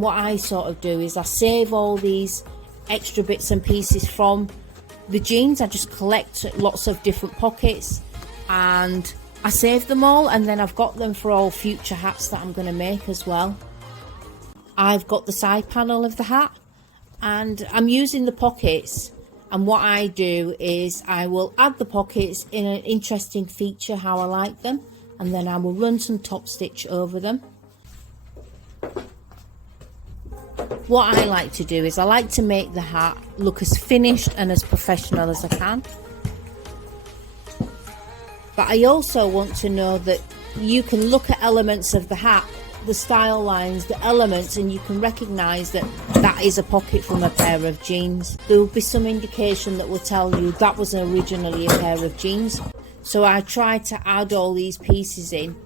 What I sort of do is I save all these extra bits and pieces from the jeans. I just collect lots of different pockets and I save them all, and then I've got them for all future hats that I'm going to make as well. I've got the side panel of the hat and I'm using the pockets, and what I do is I will add the pockets in an interesting feature how I like them, and then I will run some top stitch over them. What I like to do is I like to make the hat look as finished and as professional as I can. But I also want to know that you can look at elements of the hat, the style lines, the elements, and you can recognise that that is a pocket from a pair of jeans. There will be some indication that will tell you that was originally a pair of jeans. So I try to add all these pieces in,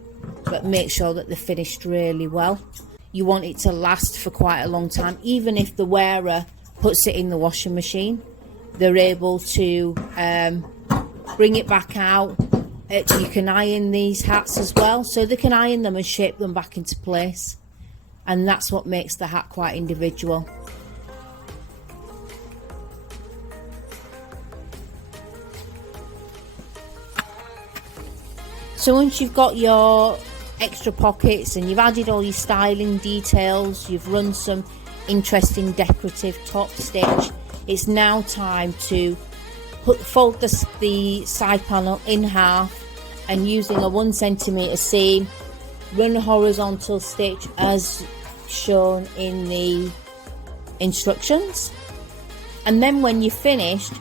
but make sure that they're finished really well. You want it to last for quite a long time. Even if the wearer puts it in the washing machine, they're able to bring it back out. You can iron these hats as well, so they can iron them and shape them back into place, and that's what makes the hat quite individual. So once you've got your extra pockets and you've added all your styling details, you've run some interesting decorative top stitch, it's now time to fold the side panel in half, and using a 1 centimeter seam, run a horizontal stitch as shown in the instructions, and then when you're finished,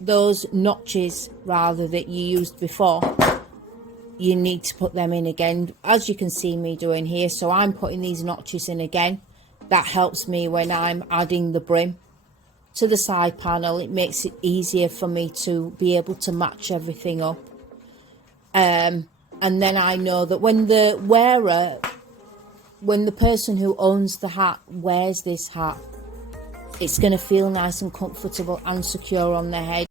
those notches rather that you used before, you need to put them in again, as you can see me doing here. So I'm putting these notches in again. That helps me when I'm adding the brim to the side panel. It makes it easier for me to be able to match everything up, and then I know that when the wearer, when the person who owns the hat wears this hat, it's going to feel nice and comfortable and secure on their head.